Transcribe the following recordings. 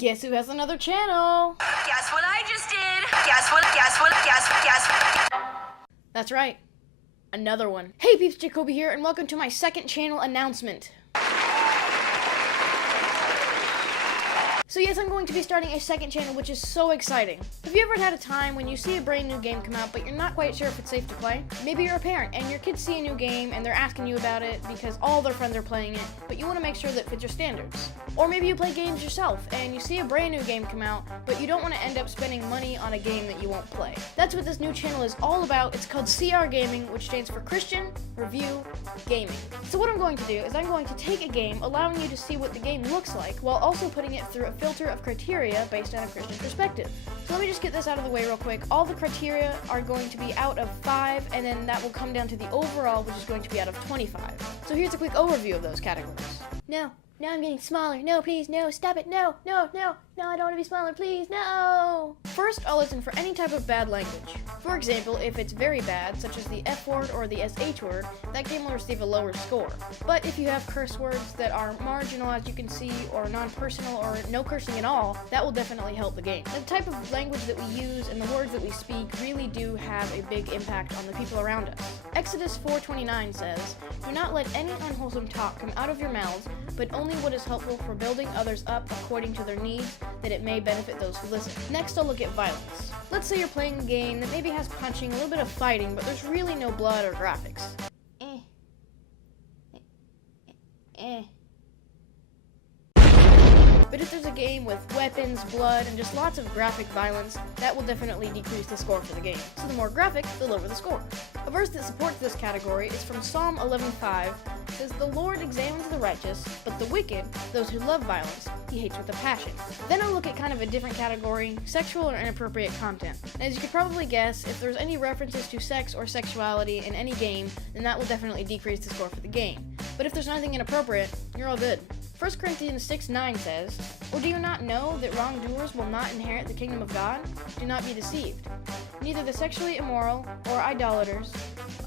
Guess who has another channel? Guess what I just did? Guess. That's right. Another one. Hey peeps, Jacoby here, and welcome to my second channel announcement. So yes, I'm going to be starting a second channel, which is so exciting. Have you ever had a time when you see a brand new game come out, but you're not quite sure if it's safe to play? Maybe you're a parent, and your kids see a new game, and they're asking you about it because all their friends are playing it, but you want to make sure that it fits your standards. Or maybe you play games yourself, and you see a brand new game come out, but you don't want to end up spending money on a game that you won't play. That's what this new channel is all about. It's called CR Gaming, which stands for Christian Review Gaming. So what I'm going to do is I'm going to take a game, allowing you to see what the game looks like, while also putting it through a filter of criteria based on a Christian perspective. So let me just get this out of the way real quick. All the criteria are going to be out of 5, and then that will come down to the overall, which is going to be out of 25. So here's a quick overview of those categories. No, I'm getting smaller. No, please, no, stop it. No, I don't want to be smaller, please, no. First, I'll listen for any type of bad language. For example, if it's very bad, such as the F word or the SH word, that game will receive a lower score. But if you have curse words that are marginal, as you can see, or non-personal, or no cursing at all, that will definitely help the game. The type of language that we use and the words that we speak really do have a big impact on the people around us. Exodus 4:29 says, "Do not let any unwholesome talk come out of your mouths, but only what is helpful for building others up according to their needs, that it may benefit those who listen." Next, I'll look at violence. Let's say you're playing a game that maybe has punching, a little bit of fighting, but there's really no blood or graphics. But if there's a game with weapons, blood, and just lots of graphic violence, that will definitely decrease the score for the game. So the more graphic, the lower the score. A verse that supports this category is from Psalm 11:5. It says, "The Lord examines the righteous, but the wicked, those who love violence, he hates with a passion." Then I'll look at kind of a different category, sexual or inappropriate content. And as you could probably guess, if there's any references to sex or sexuality in any game, then that will definitely decrease the score for the game. But if there's nothing inappropriate, you're all good. 1 Corinthians 6:9 says, "Or do you not know that wrongdoers will not inherit the kingdom of God? Do not be deceived. Neither the sexually immoral, or idolaters,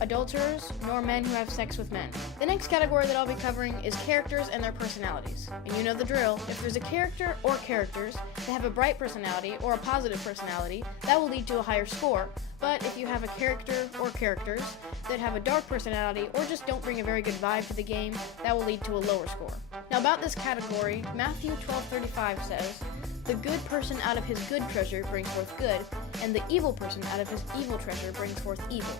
adulterers, nor men who have sex with men." The next category that I'll be covering is characters and their personalities. And you know the drill. If there's a character or characters that have a bright personality or a positive personality, that will lead to a higher score. But if you have a character or characters that have a dark personality or just don't bring a very good vibe to the game, that will lead to a lower score. Now about this category, Matthew 12:35 says, "The good person out of his good treasure brings forth good, and the evil person out of his evil treasure brings forth evil."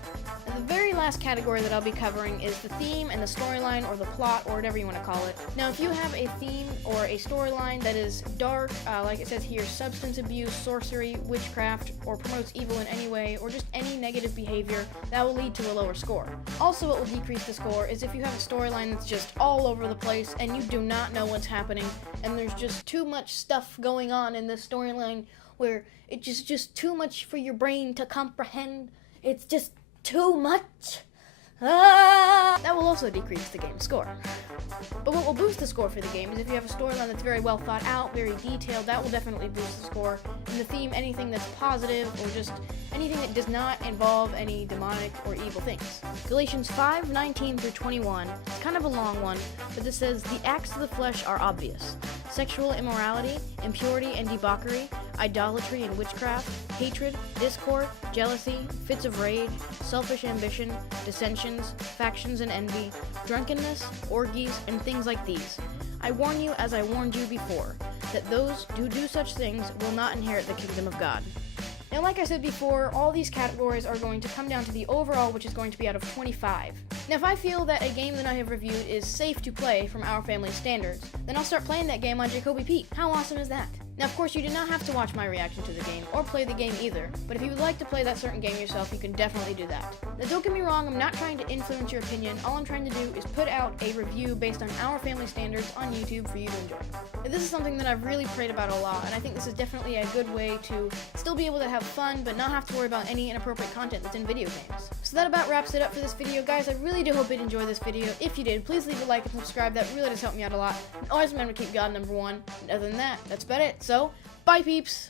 And the very last category that I'll be covering is the theme and the storyline, or the plot, or whatever you want to call it. Now if you have a theme or a storyline that is dark, like it says here, substance abuse, sorcery, witchcraft, or promotes evil in any way, or just any negative behavior, that will lead to a lower score. Also, what will decrease the score is if you have a storyline that's just all over the place and you do not know what's happening, and there's just too much stuff going on in this storyline where it's just too much for your brain to comprehend. It's just too much. That will also decrease the game score. But what will boost the score for the game is if you have a storyline that's very well thought out, very detailed, that will definitely boost the score. And the theme, anything that's positive, or just anything that does not involve any demonic or evil things. Galatians 5:19 through 21. It's kind of a long one, but this says, "The acts of the flesh are obvious: sexual immorality, impurity and debauchery, idolatry and witchcraft, hatred, discord, jealousy, fits of rage, selfish ambition, dissensions, factions and envy, drunkenness, orgies, and things like these. I warn you, as I warned you before, that those who do such things will not inherit the kingdom of God." Now, like I said before, all these categories are going to come down to the overall, which is going to be out of 25. Now, if I feel that a game that I have reviewed is safe to play from our family's standards, then I'll start playing that game on Jacoby Pete. How awesome is that? Now, of course, you do not have to watch my reaction to the game, or play the game either, but if you would like to play that certain game yourself, you can definitely do that. Now, don't get me wrong, I'm not trying to influence your opinion. All I'm trying to do is put out a review based on our family standards on YouTube for you to enjoy. Now, this is something that I've really prayed about a lot, and I think this is definitely a good way to still be able to have fun, but not have to worry about any inappropriate content that's in video games. So that about wraps it up for this video, guys. I really do hope you'd enjoy this video. If you did, please leave a like and subscribe. That really does help me out a lot. And always remember to keep God number one. And other than that, that's about it. So, bye peeps!